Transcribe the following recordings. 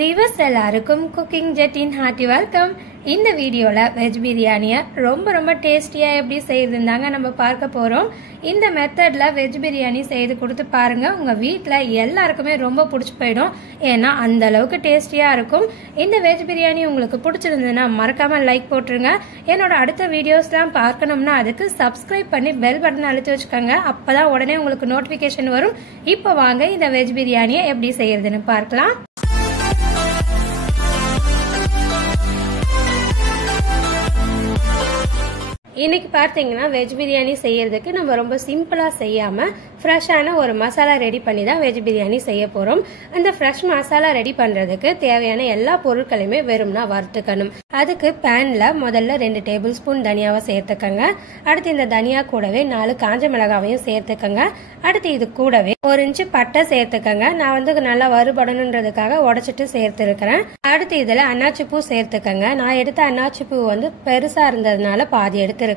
Viewers எல்லாருக்கும் cooking ஜெட்டின் hearty welcome. இந்த வீடியோவில் வெஜ் பிரியாணியை ரொம்ப டேஸ்டியாக எப்படி செய்யுதுந்தாங்க நம்ம பார்க்க போகிறோம். இந்த மெத்தடில் வெஜ் பிரியாணி செய்து கொடுத்து பாருங்கள். உங்கள் வீட்டில் எல்லாருக்குமே ரொம்ப பிடிச்சி போயிடும். ஏன்னா அந்த அளவுக்கு டேஸ்டியாக இருக்கும். இந்த வெஜ் பிரியாணி உங்களுக்கு பிடிச்சிருந்ததுன்னா மறக்காமல் லைக் போட்டுருங்க. என்னோட அடுத்த வீடியோஸ்லாம் பார்க்கணும்னா அதுக்கு சப்ஸ்கிரைப் பண்ணி பெல் பட்டன் அழுத்தி வச்சுக்கோங்க. அப்போ தான் உடனே உங்களுக்கு நோட்டிஃபிகேஷன் வரும். இப்போ வாங்க இந்த வெஜ் பிரியாணியை எப்படி செய்யறதுன்னு பார்க்கலாம். இன்னைக்கு பார்த்தீங்கன்னா வெஜ் பிரியாணி செய்யறதுக்கு நம்ம ரொம்ப சிம்பிளா செய்யாம ஃப்ரெஷ்ஷான ஒரு மசாலா ரெடி பண்ணி தான் வெஜ் பிரியாணி செய்ய போறோம். அந்த ஃப்ரெஷ் மசாலா ரெடி பண்றதுக்கு தேவையான எல்லா பொருட்களையுமே வெறும்னா வறுத்துக்கணும். அதுக்கு பேன்ல முதல்ல 2 டேபிள் ஸ்பூன் தனியாவை சேர்த்துக்கங்க. அடுத்து இந்த தனியா கூடவே 4 காஞ்ச மிளகாவையும் சேர்த்துக்கங்க. அடுத்து இது கூடவே 1 இன்ச்சு பட்டை சேர்த்துக்கங்க. நான் நல்லா வறுபடணுன்றதுக்காக உடைச்சிட்டு சேர்த்துருக்கிறேன். அடுத்து இதுல அன்னாச்சி பூ சேர்த்துக்கங்க. நான் எடுத்த அன்னாச்சி பூ பெருசா இருந்ததுனால பாதி எடுத்துருக்கிறேன்.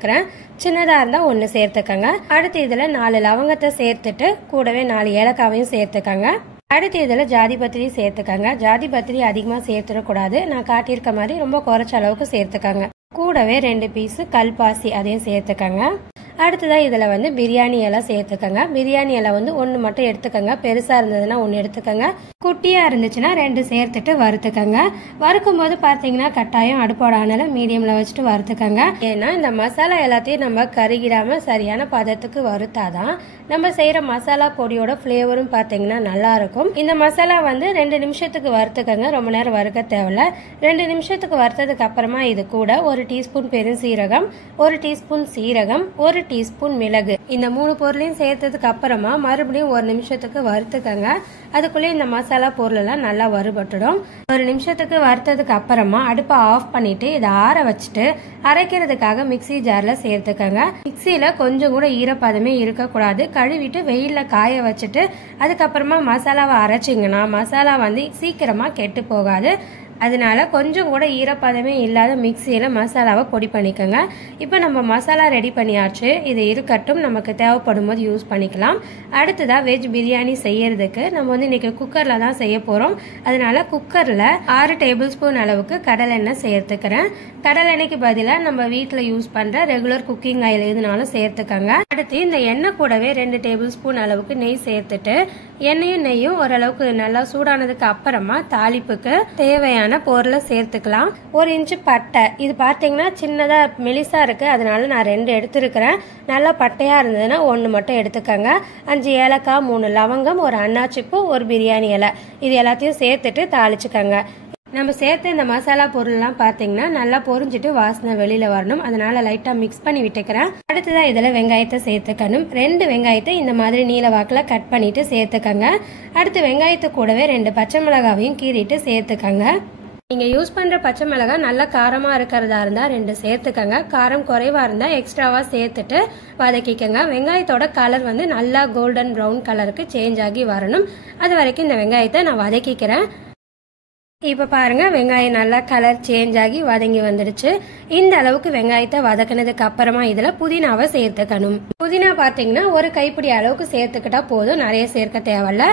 சின்னதா இருந்தா 1 சேர்த்துக்கங்க. அடுத்து இதுல 4 லவங்கத்தை சேர்த்துட்டு கூடவே 4 ஏலக்காவையும் சேர்த்துக்கங்க. அடுத்து இதுல ஜாதி பத்திரி சேர்த்துக்கங்க. ஜாதி பத்திரி அதிகமா சேர்த்துடக்கூடாது. நான் காட்டியிருக்க மாதிரி ரொம்ப குறைச்ச அளவுக்கு சேர்த்துக்கங்க. கூடவே 2 பீஸ் கல்பாசி அதையும் சேர்த்துக்கங்க. அடுத்ததா இதுல பிரியாணி இலை சேர்த்துக்கங்க. பிரியாணி இலை 1 மட்டும் எடுத்துக்கங்க. பெருசா இருந்ததுன்னா 1 எடுத்துக்கங்க. குட்டியா இருந்துச்சுன்னா 2 சேர்த்துட்டு வறுத்துக்கங்க. வறுக்கும் போது பாத்தீங்கன்னா கட்டாயம் அடுப்போட அனலை மீடியம்ல வச்சுட்டு வறுத்துக்கங்க. ஏன்னா இந்த மசாலா எல்லாத்தையும் நம்ம கருகிடாம சரியான பதத்துக்கு வறுத்தாதான் நம்ம செய்யற மசாலா பொடியோட பிளேவரும் பாத்தீங்கன்னா நல்லா இருக்கும். இந்த மசாலா 2 நிமிஷத்துக்கு வறுத்துக்கங்க. ரொம்ப நேரம் வறுக்க தேவையில்ல. 2 நிமிஷத்துக்கு வறுத்ததுக்கு அப்புறமா இது கூட 1 டீஸ்பூன் பெருஞ்சீரகம், 1 டீஸ்பூன் சீரகம், 1 டீஸ்பூன் மிளகு, இந்த 3 பொருளையும் சேர்த்ததுக்கு அப்புறமா மறுபடியும் 1 நிமிஷத்துக்கு வறுத்துக்கங்க. அதுக்குள்ளே இந்த மசாலா பொருள் எல்லாம் நல்லா வறுபட்டுடும். 1 நிமிஷத்துக்கு வறுத்ததுக்கு அப்புறமா அடுப்பை ஆஃப் பண்ணிட்டு இதை ஆற வச்சுட்டு அரைக்கிறதுக்காக மிக்சி ஜார்ல சேர்த்துக்கங்க. மிக்சியில கொஞ்சம் கூட ஈரப்பதமே இருக்கக்கூடாது. கழுவிட்டு வெயில்ல காய வச்சுட்டு அதுக்கப்புறமா மசாலாவை அரைச்சிங்கன்னா மசாலா சீக்கிரமா கெட்டு போகாது. அதனால கொஞ்சம் கூட ஈரப்பதமே இல்லாத மிக்சியில மசாலாவை பொடி பண்ணிக்கோங்க. இப்போ நம்ம மசாலா ரெடி பண்ணியாச்சு. இது இருக்கட்டும், நமக்கு தேவைப்படும் போது யூஸ் பண்ணிக்கலாம். அடுத்ததா வெஜ் பிரியாணி செய்யறதுக்கு நம்ம இன்னைக்கு குக்கர்ல தான் செய்ய போறோம். அதனால குக்கர்ல 6 டேபிள் ஸ்பூன் அளவுக்கு கடலெண்ணெய் சேர்த்துக்கிறேன். கடலெண்ணெய்க்கு பதிலாக நம்ம வீட்டில் யூஸ் பண்ற ரெகுலர் குக்கிங் ஆயில் எதுனாலும் சேர்த்துக்கங்க. அடுத்து இந்த எண்ணெய் கூடவே 2 டேபிள் ஸ்பூன் அளவுக்கு நெய் சேர்த்துட்டு எண்ணெயும் நெய்யும் ஓரளவுக்கு நல்லா சூடானதுக்கு அப்புறமா தாளிப்புக்கு தேவையான பொருளை சேர்த்துக்கலாம். 1 இன்ச்சு பட்டை, இது பார்த்தீங்கன்னா சின்னதா மெலிசா இருக்கு, அதனால நான் 2 எடுத்துருக்கிறேன். நல்லா பட்டையா இருந்ததுன்னா 1 மட்டும் எடுத்துக்கங்க. 5 ஏலக்காய், 3 லவங்கம், 1 அன்னாச்சிப்பூ, 1 பிரியாணி இலை, இது எல்லாத்தையும் சேர்த்துட்டு தாளிச்சுக்கங்க. நம்ம சேர்த்து இந்த மசாலா பொருள்லாம் பார்த்தீங்கன்னா நல்லா பொரிஞ்சிட்டு வாசனை வெளியில வரணும். அதனால லைட்டா மிக்ஸ் பண்ணி விட்டுக்கிறேன். அடுத்ததான் இதுல வெங்காயத்தை சேர்த்துக்கணும். 2 வெங்காயத்தை இந்த மாதிரி நீல வாக்கில் கட் பண்ணிட்டு சேர்த்துக்கங்க. அடுத்து வெங்காயத்து கூடவே 2 பச்சை மிளகாவையும் கீறிட்டு சேர்த்துக்கங்க. நீங்க யூஸ் பண்ற பச்சை மிளகாய் நல்லா காரமா இருக்கிறதா இருந்தா 2 சேர்த்துக்கங்க. காரம் குறைவா இருந்தா எக்ஸ்ட்ராவா சேர்த்துட்டு வதக்கிக்கங்க. வெங்காயத்தோட கலர் நல்லா கோல்டன் ப்ரௌன் கலருக்கு சேஞ்ச் ஆகி வரணும். அது வரைக்கும் இந்த வெங்காயத்தை நான் வதக்கிக்கிறேன். இப்ப பாருங்க, வெங்காயம் நல்லா கலர் சேஞ்ச் ஆகி வதங்கி வந்துடுச்சு. இந்த அளவுக்கு வெங்காயத்தை வதக்கினதுக்கு அப்புறமா இதுல புதினாவை சேர்த்துக்கணும். புதினா பாத்தீங்கன்னா 1 கைப்பிடி அளவுக்கு சேர்த்துக்கிட்டா போதும், நிறைய சேர்க்க தேவையில்ல.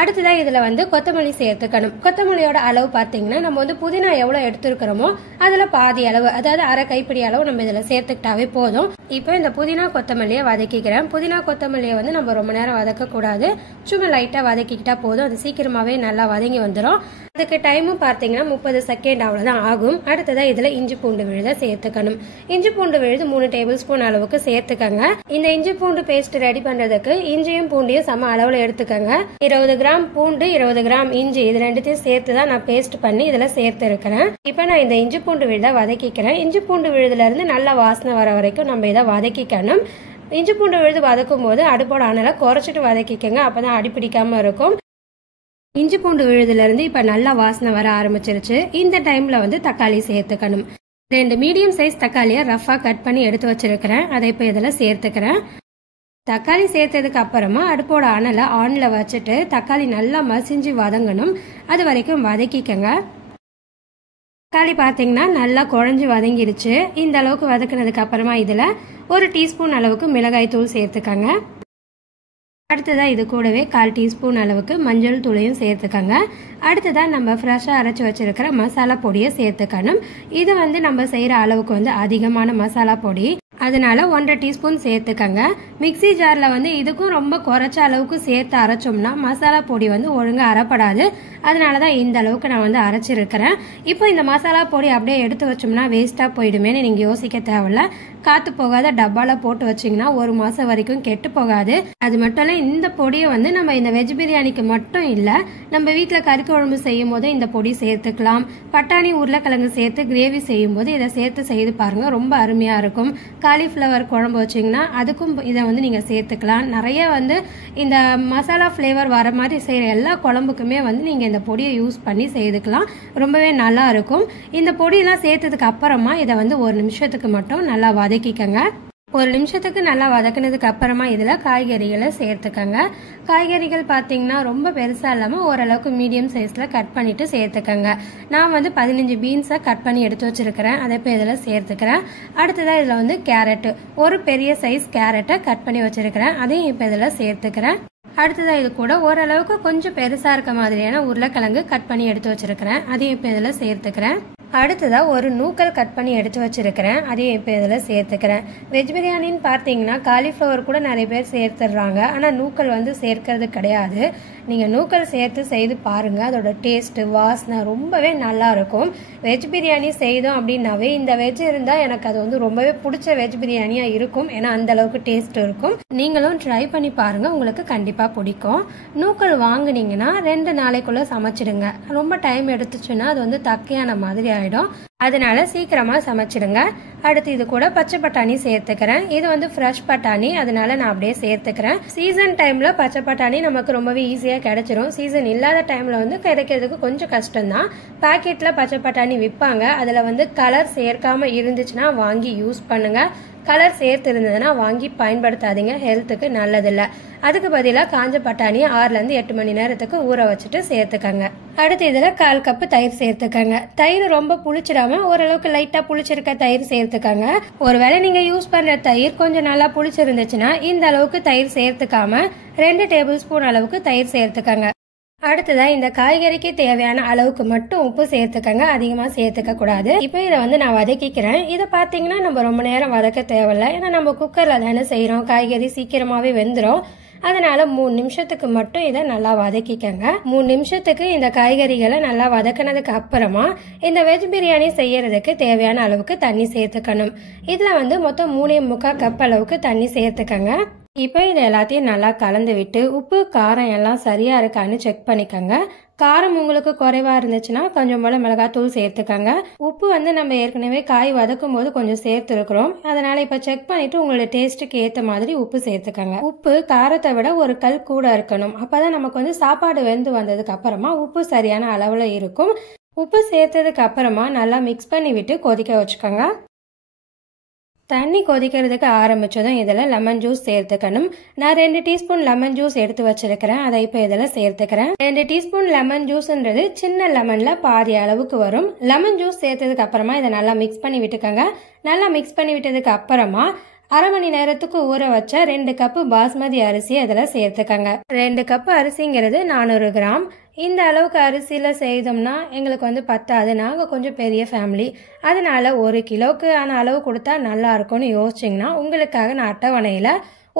அடுத்ததான் இதுல கொத்தமல்லி சேர்த்துக்கணும். கொத்தமல்லியோட அளவு பாத்தீங்கன்னா நம்ம புதினா எவ்வளவு எடுத்துருக்கிறோமோ அதுல பாதி அளவு, அதாவது 1/2 கைப்பிடி அளவு நம்ம இதுல சேர்த்துக்கிட்டாவே போதும். இப்போ இந்த புதினா கொத்தமல்லியை வதக்கிக்கிறேன். புதினா கொத்தமல்லியை நம்ம ரொம்ப நேரம் வதக்க கூடாது. சும்மா லைட்டா வதக்கிக்கிட்டா போதும். அது சீக்கிரமாவே நல்லா வதங்கி வந்துடும். அதுக்கு டைமும் பார்த்தீங்கன்னா 30 செகண்ட் அவ்வளவுதான் ஆகும். அடுத்ததான் இதுல இஞ்சி பூண்டு விழுத சேர்த்துக்கணும். இஞ்சி பூண்டு விழுது 3 டேபிள் ஸ்பூன் அளவுக்கு சேர்த்துக்கங்க. இந்த இஞ்சி பூண்டு பேஸ்ட் ரெடி பண்றதுக்கு இஞ்சியும் பூண்டையும் சம அளவுல எடுத்துக்கங்க. 20 கிராம் பூண்டு, 20 கிராம் இஞ்சி, இது 2த்தையும் சேர்த்து தான் நான் பேஸ்ட் பண்ணி இதுல சேர்த்து இருக்கிறேன். இப்ப நான் இந்த இஞ்சி பூண்டு விழுத வதக்கிக்கிறேன். இஞ்சி பூண்டு விழுதுல இருந்து நல்ல வாசனை வர வரைக்கும் நம்ம இதை வதக்கிக்கணும். இஞ்சி பூண்டு விழுது வதக்கும் போது அடுப்போட அனலை குறைச்சிட்டு வதக்கிக்கங்க. அப்பதான் அடிப்பிடிக்காம இருக்கும். இஞ்சி பூண்டு விழுதுல இருந்து இப்ப நல்லா வாசனை வர ஆரம்பிச்சிருச்சு. இந்த டைம்ல தக்காளி சேர்த்துக்கணும். 2 மீடியம் சைஸ் தக்காளியை ரஃபா கட் பண்ணி எடுத்து வச்சிருக்கிறேன். அதை இப்ப இதுல சேர்த்துக்கிறேன். தக்காளி சேர்த்ததுக்கு அப்புறமா அடுப்போட அனலை ஆன்ல வச்சுட்டு தக்காளி நல்லா மசிஞ்சு வதங்கணும். அது வரைக்கும் வதக்கிக்கங்க. தக்காளி பாத்தீங்கன்னா நல்லா குழஞ்சு வதங்கிருச்சு. இந்த அளவுக்கு வதக்கினதுக்கு அப்புறமா இதுல 1 டீஸ்பூன் அளவுக்கு மிளகாய் தூள் சேர்த்துக்கங்க. அடுத்ததா இது கூடவே 1/4 டீஸ்பூன் அளவுக்கு மஞ்சள் தூளையும் சேர்த்துக்கங்க. அடுத்ததா நம்ம ஃப்ரெஷ்ஷாக அரைச்சி வச்சிருக்கிற மசாலா பொடியை சேர்த்துக்கணும். இது வந்து நம்ம செய்கிற அளவுக்கு வந்து அதிகமான மசாலா பொடி, அதனால 1/2 டீஸ்பூன் சேர்த்துக்கங்க. மிக்சி ஜாரில் வந்து இதுக்கும் ரொம்ப குறைச்ச அளவுக்கு சேர்த்து அரைச்சோம்னா மசாலா பொடி வந்து ஒழுங்காக அரைப்படாது. அதனால தான் இந்த அளவுக்கு நான் வந்து அரைச்சிருக்கிறேன். இப்போ இந்த மசாலா பொடி அப்படியே எடுத்து வச்சோம்னா வேஸ்ட்டாக போயிடுமேன்னு நீங்கள் யோசிக்க தேவையில்ல. காற்று போகாத டப்பாவில் போட்டு வச்சிங்கன்னா 1 மாதம் வரைக்கும் கெட்டு போகாது. அது மட்டும் இல்லை, இந்த பொடியை வந்து நம்ம இந்த வெஜ் பிரியாணிக்கு மட்டும் இல்லை, நம்ம வீட்டில் கறி குழம்பு செய்யும் போது இந்த பொடி சேர்த்துக்கலாம். பட்டாணி உருளைக்கிழங்கு சேர்த்து கிரேவி செய்யும் போது இதை சேர்த்து செய்து பாருங்க, ரொம்ப அருமையாக இருக்கும். காலிஃப்ளவர் குழம்பு வச்சிங்கன்னா அதுக்கும் இதை வந்து நீங்கள் சேர்த்துக்கலாம். நிறைய வந்து இந்த மசாலா ஃப்ளேவர் வர மாதிரி செய்கிற எல்லா குழம்புக்குமே வந்து நீங்கள் இந்த பொடியை யூஸ் பண்ணி செய்துக்கலாம். ரொம்பவே நல்லா இருக்கும். இந்த பொடியெல்லாம் சேர்த்ததுக்கு அப்புறமா இதை வந்து 1 நிமிஷத்துக்கு மட்டும் நல்லா வதக்கிக்கங்க. 1 நிமிஷத்துக்கு நல்லா வதக்கினதுக்கு அப்புறமா இதில் காய்கறிகளை சேர்த்துக்கங்க. காய்கறிகள் பார்த்தீங்கன்னா ரொம்ப பெருசாக இல்லாமல் ஓரளவுக்கு மீடியம் சைஸில் கட் பண்ணிவிட்டு சேர்த்துக்கங்க. நான் வந்து 15 பீன்ஸை கட் பண்ணி எடுத்து வச்சுருக்கிறேன், அதை இப்போ இதில் சேர்த்துக்கிறேன். அடுத்ததாக இதில் வந்து கேரட்டு, ஒரு பெரிய சைஸ் கேரட்டை கட் பண்ணி வச்சுருக்கிறேன், அதையும் இப்போ இதில் சேர்த்துக்கிறேன். அடுத்ததாக இது கூட ஓரளவுக்கு கொஞ்சம் பெருசாக இருக்க மாதிரியான உருளைக்கிழங்கு கட் பண்ணி எடுத்து வச்சுருக்கிறேன், அதையும் இப்போ இதில் சேர்த்துக்கிறேன். அடுத்ததாக ஒரு நூக்கல் கட் பண்ணி எடுத்து வச்சுருக்கிறேன், அதையும் இப்போ இதில் சேர்த்துக்கிறேன். வெஜ் பிரியாணின்னு பார்த்தீங்கன்னா காலிஃப்ளவர் கூட நிறைய பேர் சேர்த்துடுறாங்க, ஆனால் நூக்கல் வந்து சேர்க்கறது கிடையாது. நீங்கள் நூக்கல் சேர்த்து செய்து பாருங்கள், அதோட டேஸ்ட்டு வாசனை ரொம்பவே நல்லாயிருக்கும். வெஜ் பிரியாணி செய்தோம் அப்படின்னாவே இந்த வெஜ் இருந்தால் எனக்கு அது வந்து ரொம்பவே பிடிச்ச வெஜ் பிரியாணியாக இருக்கும். ஏன்னா அந்தளவுக்கு டேஸ்ட் இருக்கும். நீங்களும் ட்ரை பண்ணி பாருங்கள், உங்களுக்கு கண்டிப்பாக பிடிக்கும். நூக்கல் வாங்கினீங்கன்னா 2 நாளைக்குள்ளே சமைச்சிடுங்க. ரொம்ப டைம் எடுத்துச்சுன்னா அது வந்து தக்கையான மாதிரி ஆகிடும். அதனால சீக்கிரமா சமைச்சிடுங்க. அடுத்து இது கூட பச்சை பட்டாணி சேர்த்துக்கிறேன். இது வந்து ஃப்ரெஷ் பட்டாணி, அதனால நான் அப்படியே சேர்த்துக்கிறேன். சீசன் டைம்ல பச்சை பட்டாணி நமக்கு ரொம்பவே ஈஸியா கிடைச்சிரும். சீசன் இல்லாத டைம்ல வந்து கிடைக்கிறதுக்கு கொஞ்சம் கஷ்டம்தான். பாக்கெட்ல பச்சை பட்டாணி விற்பாங்க, அதுல வந்து கலர் சேர்க்காம இருந்துச்சுன்னா வாங்கி யூஸ் பண்ணுங்க. கலர் சேர்த்து இருந்ததுன்னா வாங்கி பயன்படுத்தாதீங்க, ஹெல்த்துக்கு நல்லதில்லை. அதுக்கு பதிலாக காஞ்ச பட்டாணியை 6லேருந்து 8 மணி நேரத்துக்கு ஊற வச்சுட்டு சேர்த்துக்கங்க. அடுத்து இதில் 1/4 கப்பு தயிர் சேர்த்துக்கங்க. தயிர் ரொம்ப புளிச்சிடாம ஓரளவுக்கு லைட்டாக புளிச்சிருக்க தயிர் சேர்த்துக்கங்க. ஒருவேளை நீங்கள் யூஸ் பண்ணுற தயிர் கொஞ்சம் நல்லா புளிச்சிருந்துச்சுன்னா இந்த அளவுக்கு தயிர் சேர்த்துக்காம 2 டேபிள் ஸ்பூன் அளவுக்கு தயிர் சேர்த்துக்கங்க. அடுத்ததா இந்த காய்கறிக்கு தேவையான அளவுக்கு மட்டும் உப்பு சேர்த்துக்கங்க, அதிகமா சேர்த்துக்க கூடாது. இப்போ இதை வந்து நான் வதக்கிக்கிறேன். இதை பார்த்தீங்கன்னா நம்ம ரொம்ப நேரம் வதக்க தேவையில்லை, ஏன்னா நம்ம குக்கர்ல தானே செய்யறோம், காய்கறி சீக்கிரமாவே வெந்துடும். அதனால 3 நிமிஷத்துக்கு மட்டும் இதை நல்லா வதக்கிக்கங்க. 3 நிமிஷத்துக்கு இந்த காய்கறிகளை நல்லா வதக்கினதுக்கு அப்புறமா இந்த வெஜ் பிரியாணி செய்யறதுக்கு தேவையான அளவுக்கு தண்ணி சேர்த்துக்கணும். இதுல வந்து மொத்தம் 3.25 கப் அளவுக்கு தண்ணி சேர்த்துக்கங்க. இப்போ இது எல்லாத்தையும் நல்லா கலந்து விட்டு உப்பு காரம் எல்லாம் சரியா இருக்கான்னு செக் பண்ணிக்கோங்க. காரம் உங்களுக்கு குறைவா இருந்துச்சுன்னா கொஞ்சம் போல மிளகாத்தூள் சேர்த்துக்கங்க. உப்பு வந்து நம்ம ஏற்கனவே காய் வதக்கும் போது கொஞ்சம் சேர்த்துருக்கிறோம், அதனால இப்ப செக் பண்ணிட்டு உங்களோட டேஸ்ட்டுக்கு ஏத்த மாதிரி உப்பு சேர்த்துக்கங்க. உப்பு காரத்தை விட ஒரு கல் கூட இருக்கணும், அப்பதான் நமக்கு வந்து சாப்பாடு வெந்து வந்ததுக்கு அப்புறமா உப்பு சரியான அளவுல இருக்கும். உப்பு சேர்த்ததுக்கு அப்புறமா நல்லா மிக்ஸ் பண்ணி விட்டு கொதிக்க வச்சுக்கோங்க. தண்ணி கொதிக்கிறதுக்கு ஆரம்பிச்சதும் இதில் லெமன் ஜூஸ் சேர்த்துக்கணும். நான் 2 டீஸ்பூன் லெமன் ஜூஸ் எடுத்து வச்சிருக்கிறேன், அதை இப்போ இதில் சேர்த்துக்கிறேன். 2 டீஸ்பூன் லெமன் ஜூஸ்ன்றது சின்ன லெமன்ல பாதி அளவுக்கு வரும். லெமன் ஜூஸ் சேர்த்ததுக்கு அப்புறமா இதை நல்லா மிக்ஸ் பண்ணி விட்டுக்கோங்க. நல்லா மிக்ஸ் பண்ணி விட்டதுக்கு அப்புறமா 1/2 மணி நேரத்துக்கு ஊற வச்ச 2 கப்பு பாஸ்மதி அரிசி அதில் சேர்த்துக்கங்க. 2 கப்பு அரிசிங்கிறது 400 கிராம். இந்த அளவுக்கு அரிசியில செய்தோம்னா எங்களுக்கு வந்து பத்தாது, நாங்கள் கொஞ்சம் பெரிய ஃபேமிலி, அதனால 1 கிலோக்கு ஆன அளவு கொடுத்தா நல்லா இருக்கும்னு யோசிச்சிங்கன்னா உங்களுக்காக நான் அட்டவணையில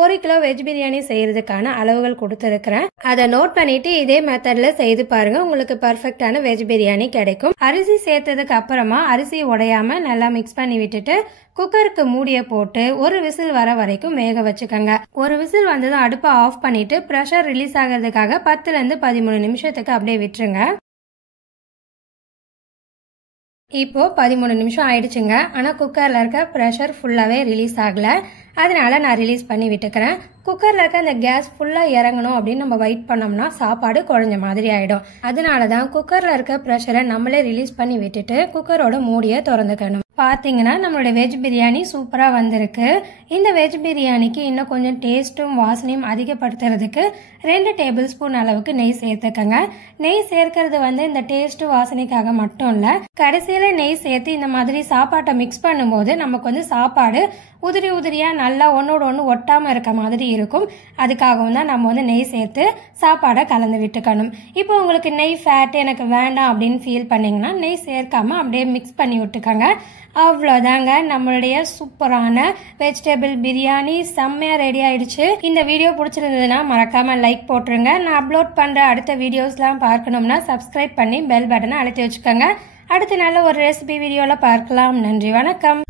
1 கிலோ வெஜ் பிரியாணி செய்யறதுக்கான அளவுகள் கொடுத்துருக்கிறேன். அதை நோட் பண்ணிட்டு இதே மெத்தட்ல செய்து பாருங்க, உங்களுக்கு பர்ஃபெக்டான வெஜ் பிரியாணி கிடைக்கும். அரிசி சேர்த்ததுக்கு அப்புறமா அரிசி உடையாம நல்லா மிக்ஸ் பண்ணி விட்டுட்டு குக்கருக்கு மூடிய போட்டு 1 விசில் வர வரைக்கும் வேக வச்சுக்கோங்க. 1 விசில் வந்ததும் அடுப்பை ஆஃப் பண்ணிட்டு ப்ரெஷர் ரிலீஸ் ஆகிறதுக்காக 10லேருந்து 13 நிமிஷத்துக்கு அப்படியே விட்டுருங்க. இப்போ 13 நிமிஷம் ஆயிடுச்சுங்க, ஆனால் குக்கரில் இருக்க ப்ரெஷர் ஃபுல்லாகவே ரிலீஸ் ஆகலை, அதனால நான் ரிலீஸ் பண்ணி விட்டுக்கிறேன். குக்கரில் இருக்க அந்த கேஸ் ஃபுல்லாக இறங்கணும் அப்படின்னு நம்ம வெயிட் பண்ணோம்னா சாப்பாடு குழஞ்ச மாதிரி ஆகிடும். அதனால தான் குக்கரில் இருக்க ப்ரெஷரை நம்மளே ரிலீஸ் பண்ணி விட்டுட்டு குக்கரோட மூடியை திறந்துக்கணும். பார்த்தீங்கன்னா நம்மளோட வெஜ் பிரியாணி சூப்பராக வந்திருக்கு. இந்த வெஜ் பிரியாணிக்கு இன்னும் கொஞ்சம் டேஸ்ட்டும் வாசனையும் அதிகப்படுத்துறதுக்கு 2 டேபிள் ஸ்பூன் அளவுக்கு நெய் சேர்த்துக்கங்க. நெய் சேர்க்கறது வந்து இந்த டேஸ்ட் வாசனைக்காக மட்டும் இல்லை, கடைசியில் நெய் சேர்த்து இந்த மாதிரி சாப்பாட்டை மிக்ஸ் பண்ணும்போது நமக்கு வந்து சாப்பாடு உதிரி உதிரியாக நல்லா ஒன்னோட ஒன்று ஒட்டாமல் இருக்க மாதிரி இருக்கும். அதுக்காகவும் தான் நம்ம வந்து நெய் சேர்த்து சாப்பாடை கலந்து விட்டுக்கணும். இப்போ உங்களுக்கு நெய் ஃபேட் எனக்கு வேண்டாம் அப்படின்னு ஃபீல் பண்ணிங்கன்னா நெய் சேர்க்காம அப்படியே மிக்ஸ் பண்ணி விட்டுக்கோங்க. அவ்வளோதாங்க, நம்மளுடைய சூப்பரான வெஜிடபிள் பிரியாணி செம்மையாக ரெடி ஆயிடுச்சு. இந்த வீடியோ பிடிச்சிருந்ததுன்னா மறக்காம லைக் போட்டுருங்க. நான் அப்லோட் பண்ணுற அடுத்த வீடியோஸ்லாம் பார்க்கணும்னா சப்ஸ்கிரைப் பண்ணி பெல் பட்டனை அழுத்தி வச்சுக்கோங்க. அடுத்த நல்ல ஒரு ரெசிபி வீடியோவில் பார்க்கலாம். நன்றி, வணக்கம்.